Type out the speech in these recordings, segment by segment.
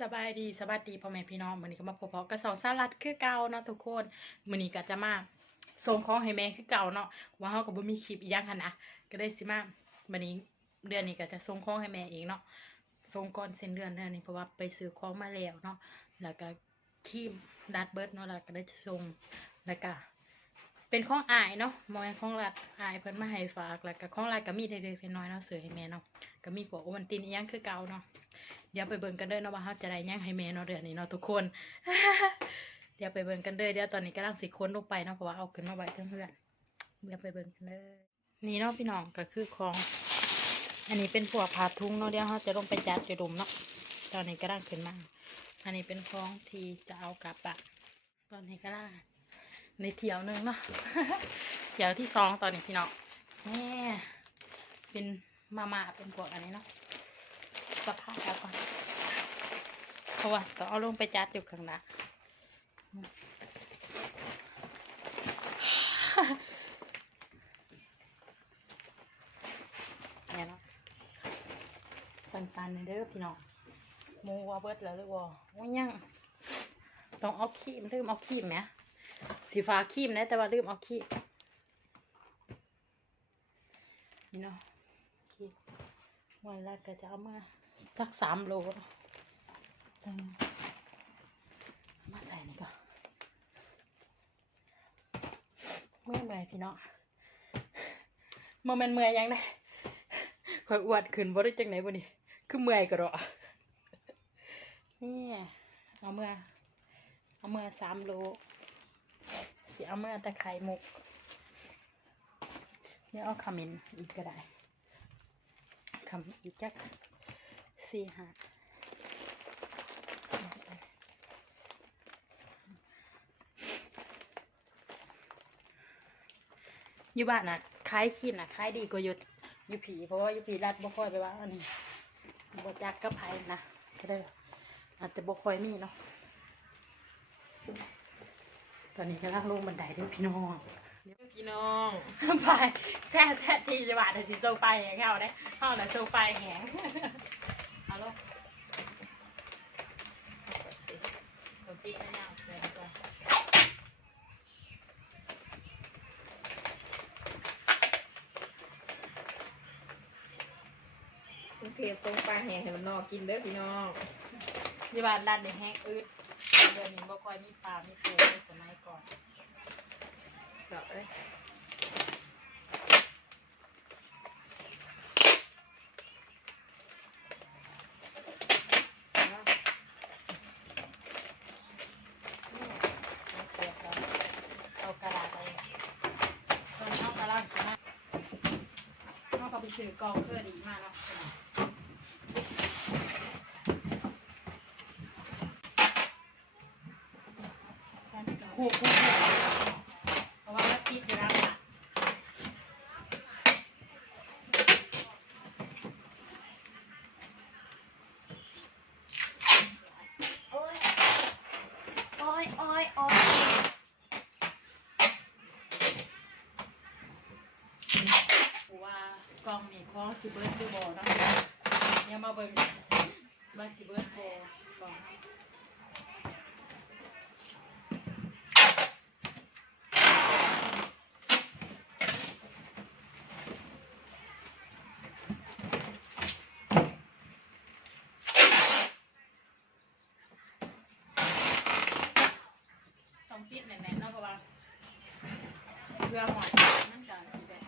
สบายดีสวัสดีพ่อแม่พี่น้องมื้อนี้ก็มาพบกับสองสารัดคือเก่าเนาะทุกคนมื้อนี้ก็จะมาส่งของให้แม่คือเก่าเนาะว่าเฮาก็บ่มีคลิปยังหันนะก็ได้สิมามื้อนี้เดือนนี้ก็จะส่งของให้แม่เองเนาะส่งก่อนสิ้นเดือนเดือนนี้เพราะว่าไปซื้อของมาแล้วเนาะแล้วก็คีมดัดเบิร์ดเนาะแล้วก็ได้จะส่งแล้วก็เป็นของอายเนาะม่นของรัดอายเพิ่นมาให้ฝากแล้วก็ของรัดก็มีเล็กๆน้อยเนาะซื้อให้แม่เนาะก็มีพวกโอวัลตินยังคือเก่าเนาะ เดี๋ยวไปเบิ่งกันเด้อเนาะว่าเขาจะได้หยังให้แม่เนาะเดือนนี้เนาะทุกคน เดี๋ยวไปเบิ่งกันเด้อเดี๋ยวตอนนี้กำลังสิค้นลงไปเนาะเพราะว่าเอาขึ้นมาไว้เพื่อนเดี๋ยวไปเบิ่งกันเด้อนี่เนาะพี่น้องก็คือของ อันนี้เป็นพวกผ้าทุงเนาะเดี๋ยวเขาจะลงไปจัดอยู่ดุมเนาะตอนนี้กำลังขึ้นมา อันนี้เป็นของที่จะเอากลับอะตอนนี้ก็ล่าในเที่ยวหนึงเนาะเที่ยวที่สองตอนนี้พี่น้องนี่เป็นมาม่าเป็นพวกอันนี้เนาะ สภาพแล้วก่อนเพราะว่าต้องเอาลงไปจัดอยู่ข้างหน้าเนี่ยเนาะสันๆนี่เด้อพี่น้องมูว่าเบิดแล้วหรือว่าว่ายังต้องเอาครีมลืมเอาครีมไหมสีฟ้าครีมนะแต่ว่าลืมเอาครีมนี่เนาะครีมวันแรกก็จะเอามา สักสามโลเนาะตั้งเอามาใส่นี่ก่อนเมื่อยเมื่อยพี่น้องโมเมนเมื่อยยังได้คอยอวดขึ้นบ่ได้จังไหนบ่นี่คือเมื่อยก็รอนี่เอาเมื่อเอาเมื่อสามโลสิเอาเมื่อตะไคร่มุกเดี๋ยวเอาขมิ้นอีกก็ได้คำอีกจัก สี่หาอยู่บ้านนะขายคีมนะขายดีกว่าอยู่อยู่ผีเพราะว่าอยู่ผีรัดบ่ค่อยไปว่าอันนี้บ่จักกับไผนะก็ได้อาจจะบ่ค่อยมีเนาะตอนนี้กำลังลงบันไดด้วยพี่น้องเดี๋ยวพี่น้องไปแท้แท้ที่จะบาดแต่สิโซไปแหงเอาได้เอาแต่โซไปแหงเอาลูก เอาตีให้ยาวเลยดีกว่ากรุงเทพส่งปลาแห้งให้มันนอกกินเด้อพี่น้องที่บ้านรัดในแห้งอืดเดือนนี้บ่ค่อยมีปลา มีปูในสมัยก่อนกลับเลย เอากระดาษไปตอนเอากระดาษสิมา ถือกองเพื่อดีมากเนาะคู่คู่ะว่ามันคิดอยู่แล้วค่ะ โอ้ย โอ้ย โอ้ย โอ้ย เพราะว่ากล้องนี่ของสิเบิร์ดดูบอเนาะเนี่ย มาเบิ่งว่าสิเบิร์ดบอกล่องต้องปิดแน่นๆเนาะเพราะว่าเพื่อหอดมันจะสิได้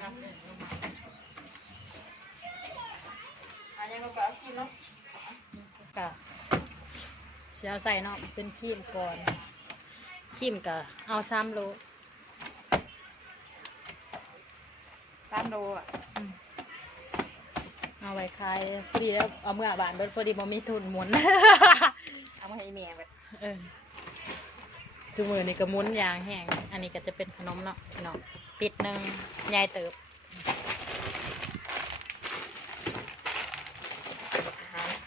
นับเลยลงมาอัน ยังเราก็เอาครีมเนาะกะเสียใส่เนาะเป็นครีมก่อนครีมกะเอาสามโลสามโลอะอืมเอาไว้ขายพอดีแล้วเอาเมื่อบานเบิดพอดีบ่มีทุนหมุน เอามาให้แม่ไปเออจูมือนี่ก็หมุนยางแห้งอันนี้ก็จะเป็นขนมเนาะพี่น้องปิดหนึ่งยายเติบ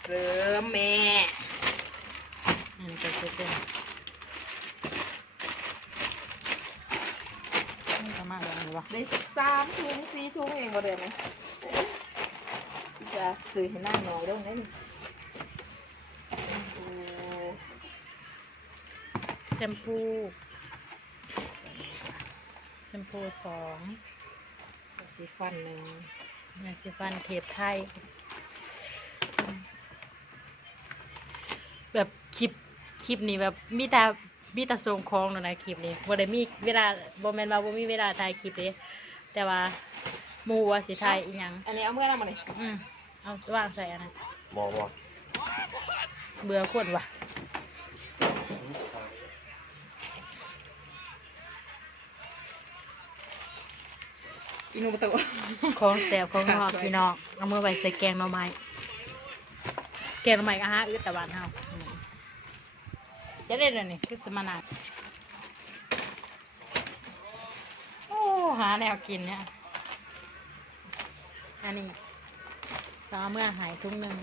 เสริมแม่อันนี้ก็คือเป็นนี่ปะมาณนี้วะได้สามถุงสี่ถุงเองบ่เดือนนะสิจะซื้อให้นั่งนอนเรื่องนี้แชมพูแชมพูสองสีฟันหนึ่งยาสีฟันเทปไทย คลิปนี้แบบมีแต่มีแต่ทรงคองเนาะนะคลิปนี้บ่ได้มีเวลาบ่แม่นว่าบ่มีเวลาถ่ายคลิปเด้แต่ว่าหมู่ว่าสิถ่ายอีหยังอันนี้เอาเมื่อ nào mà này อืมเอาวางใส่อันนั้นบอกบอกเบื่อคนว่ะ inu betul ของแสบของนอกพี่น้องเอามือไว้ใส่แกงหน่อไม้แกงหน่อไม้ก็หาอึดแต่บ้านเฮาอืม จะได้เลยนี่คือสมานาโอ้หาแนวกินเนี่ยอันนี้ต่อเมื่อหายทุ่งหนึ่ง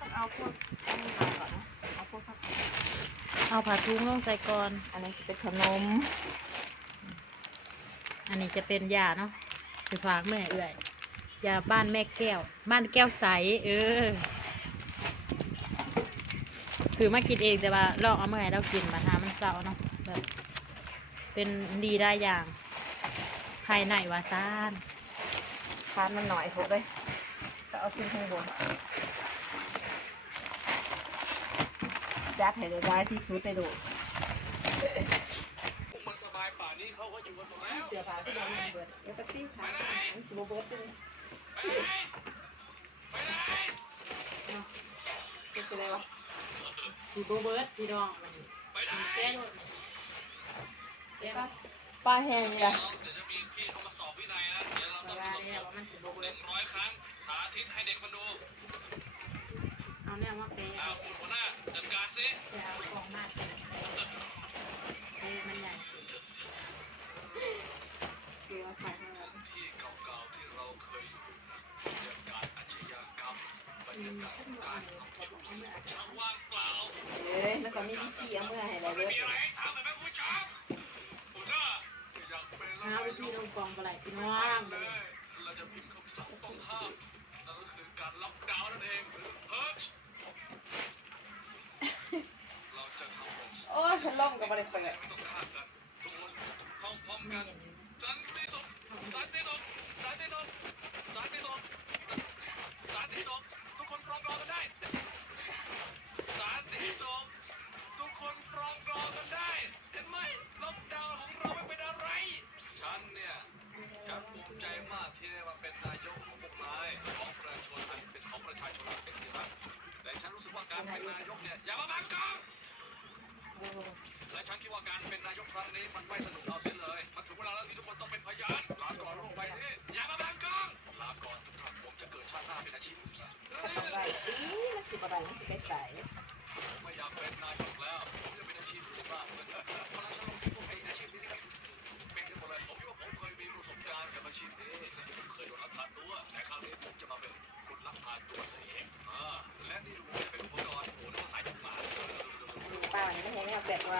ต้องเอาพวกอันนี้มาก่อนนะเอาพวกข้าว เอา ผ้าทุ้งลงใส่ก่อน อันนี้จะเป็นขนม อันนี้จะเป็นยาเนาะสิฝากแม่เอื่อยยาบ้านแม่แก้ว บ้านแก้วใส เออซื้อมากินเองแต่ว่าลองเอามาให้เรากินมาหามันเศร้าเนาะแบบเป็นดีได้อย่างภายในวาซานทานมันหน่อยถูกเลยก็เอาขึ้นข้างบน จัดให้ได้ได้ที่สุดเลยดูมันสบายป่านนี้เขาก็อยู่กันหมดแล้วเสือผ้าที่เราเบิดแล้วก็ตีขาอันสิบเบิดเลยไปไหนไปไหนเป็นอะไรวะสีโบเบิร์ดพี่น้องมันไปไหนแก้รถแก้รถปลาแห้งนี่ละเดี๋ยวจะมีพี่เขามาสอบวินัยนะเดี๋ยวเราเวต้องลาไปเนี่ยว่ามันสีโบเบิเล่ร์ดนร้อยครั้งสาธิตให้เด็กมันดู เอาเนี่ยมาเปย์เอาคุณหัวหน้าจัดการสิจะเอากองมากเออมันใหญ่ เสือผ้าข้างหลัง ที่เก่าๆที่เราเคยอยู่บรรยากาศอาชญากรรมบรรยากาศการทำธุรกิจช่างว่างเปล่า เอ้ยแล้วก็มีวิธีเอาเมื่อให้ได้ ไม่ เบิด มีอะไรให้ทำเลยไหมคุณผู้ชมหัวหน้าอยากเป็น หาวิธีลงกองปลาไหลพี่น้อง เลยเราจะพิมพ์คำสั่งต้องห้ามนั่นก็คือการล็อกดาวน์นั่นเองหรือเพิร์ชเราจะทำเป็นส โอ้ย พัดลมก็ไม่ได้เปิด และฉันคิดว่าการเป็นนายกครั้งนี้มันไม่สนุกเอาเสียเลย มันถึงเวลาแล้วที่ทุกคนต้องเป็นพยานลาก่อนลงไปนี่อย่ามาบังกองลาก่อนทุกท่านผมจะเกิดชาติหน้าเป็นอาชีพอื่นละก็ต้อ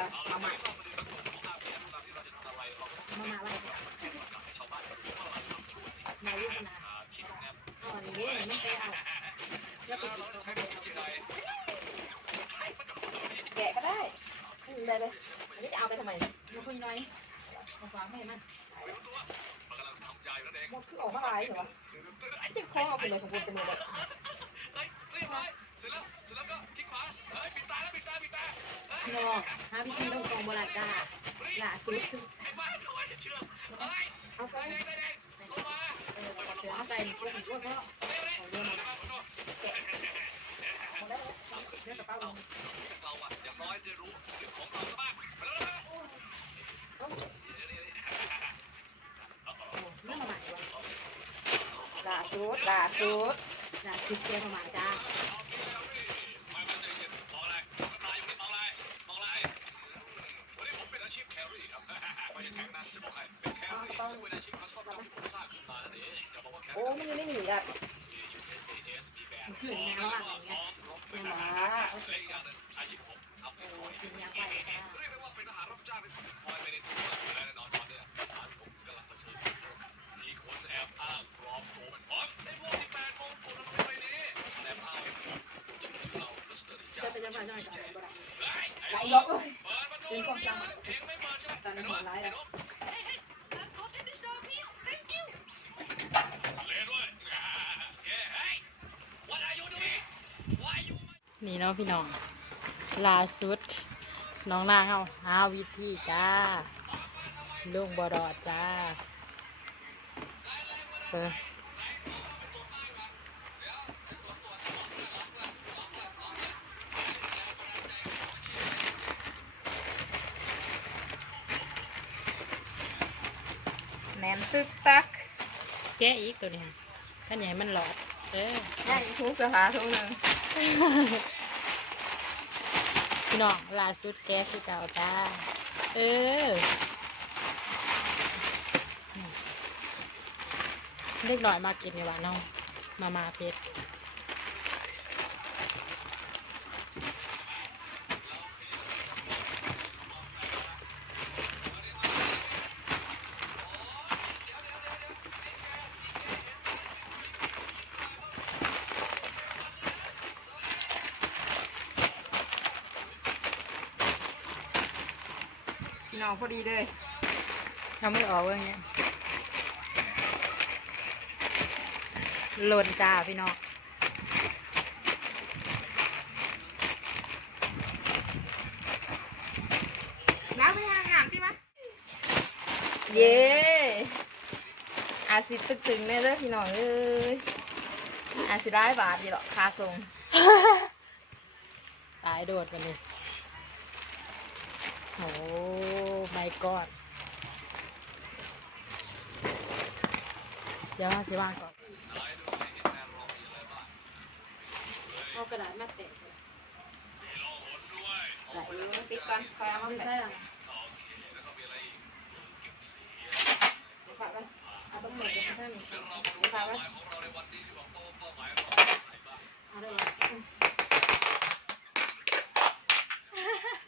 ราก็ต้องมามาไว้ชาวบ้านรู้ว่าเราทำชั่วจริงนายยุทนาคิดแนบอ๋อนี่ไม่ใช่เอาแล้วเราจะใช้วิธีใดแกะก็ได้ได้เลยอันนี้จะเอาไปทำไมมาคุยหน่อยมาฝากแม่มันไม่รู้มันกำลังทำยายนั่นเองหมดคือออกมาลายเหรอวะไอ้เจ้าของเอาไปเลยของคุณเป็นมือเลยเฮ้ยรีบเลยเสร็จแล้วเสร็จแล้วก็ คลิกขวาเฮ้าแล้วปิดตาปิดตาเฮ้ยพี่น้องหาวิธีลงกองปลาไหลจ้าล่าสุดคือไอ้บ้าโอ้ยเชื่อยเอาใส่ใส่แดงใส่ดงลงมาเออเสือใส่พวกนี้พวกเนาะเร็วๆมาตัวแกะหมดแล้วเรื่อกระเป๋าเราอะอย่างน้อยจะรู้ถึงของเราบ้างไปแล้วเรื่องประมาณวะล่าสุดล่าสุดล่าสุดแกประมาณจ้า อ้มันอยู่ในนี่อะ นี่เนาะพี่น้องล่าสุด น้องนางเอาหาวิธีจ้าลุงบอดอดจ้าเออแหนมตึกตักแกะอีกตัวนี้ขันใหญ่มันหลอด เออย่างอีกทุกสาขาทุกหนึ่ง พี่น้องล่าสุดแก๊สเก่าจ้า เออเล็กหน่อยมากินในวันน้องมามาเพชร พี่ น้องพอดีเลยเอามือออกเว้ยเนี่ยหล่นจ้าพี่น้องน้ำไม่ห่างห่างใช่ไหมเย้อาสิตึกตึงแน่เด้อพี่น้องเอ้ยอาสิได้บาทดีหรอกค่าส่งตายโดดกันเลย โอ้ไม่กอดเดี๋ยวเราสิว่างก่อนเอากระดาษมาแตะไหลอยู่ในติ๊กก่อนคอยเอามาไม่แปะใช่หรอเดี๋ยวฝากกันเอาต้องเหมือนกันใช่ไหมเดี๋ยวฝากกัน เอาได้ไหม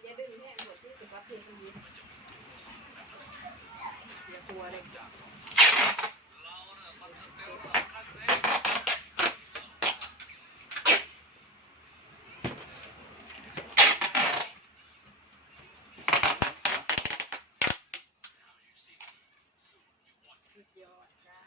อย่าดึงแห้งหมดที่สุกับเพลงนี้ เดี๋ยวกลัวเลย สุ ดยอดจ้า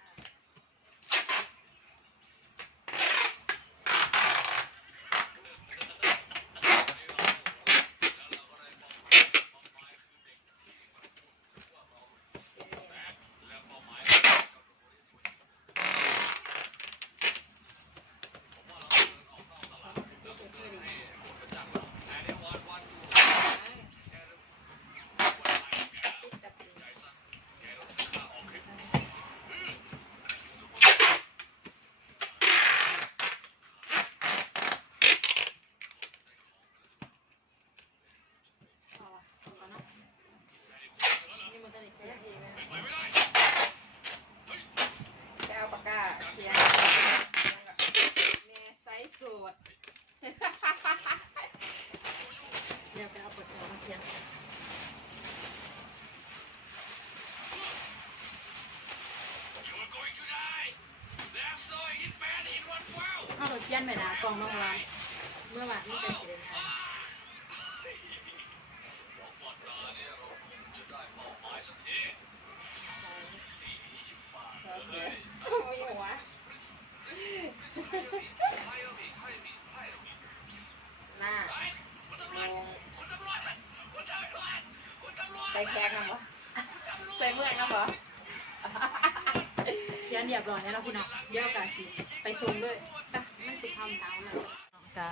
เอาอะเอาก่อนนะนี่มันจะได้แค่ เองนะจะเอาปากกาเขียนแม่ไซส์สูตร เดี๋ยวไปเอาปากกามาเขียน เอาเราเขียนไปนะกล่ องน้องร้านเมื่อวานนี่เป็นสีแดงซอสเสือโอ้ยหัวหน้าใส่แขกนะบ่ใส่เมื่อยนะบ่เขียนเรียบร้อยแล้วคุณน้องเดี๋ยวกันสิ ไปส่งด้วย มันสิทำเท้าเลยกะ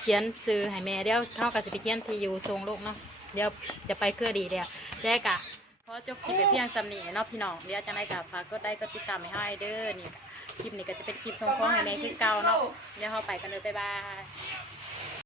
เขียนซื้อให้แม่เดี๋ยวเท่ากับสิไปเขียนที่อยู่ทรงลูกเนาะเดี๋ยวจะไปเคลือดีเดียวแจ๊กะเพราะจบคลิปไปเพียงสำนีเนาะพี่น้องเดี๋ยวจะได้กับฝากก็ได้ก็ติดตามให้ให้เด้อนี่คลิปนี้ก็จะเป็นคลิปทรงของให้แม่ที่เก่าเนาะเดี๋ยวเราไปกันเลยบ๊ายบาย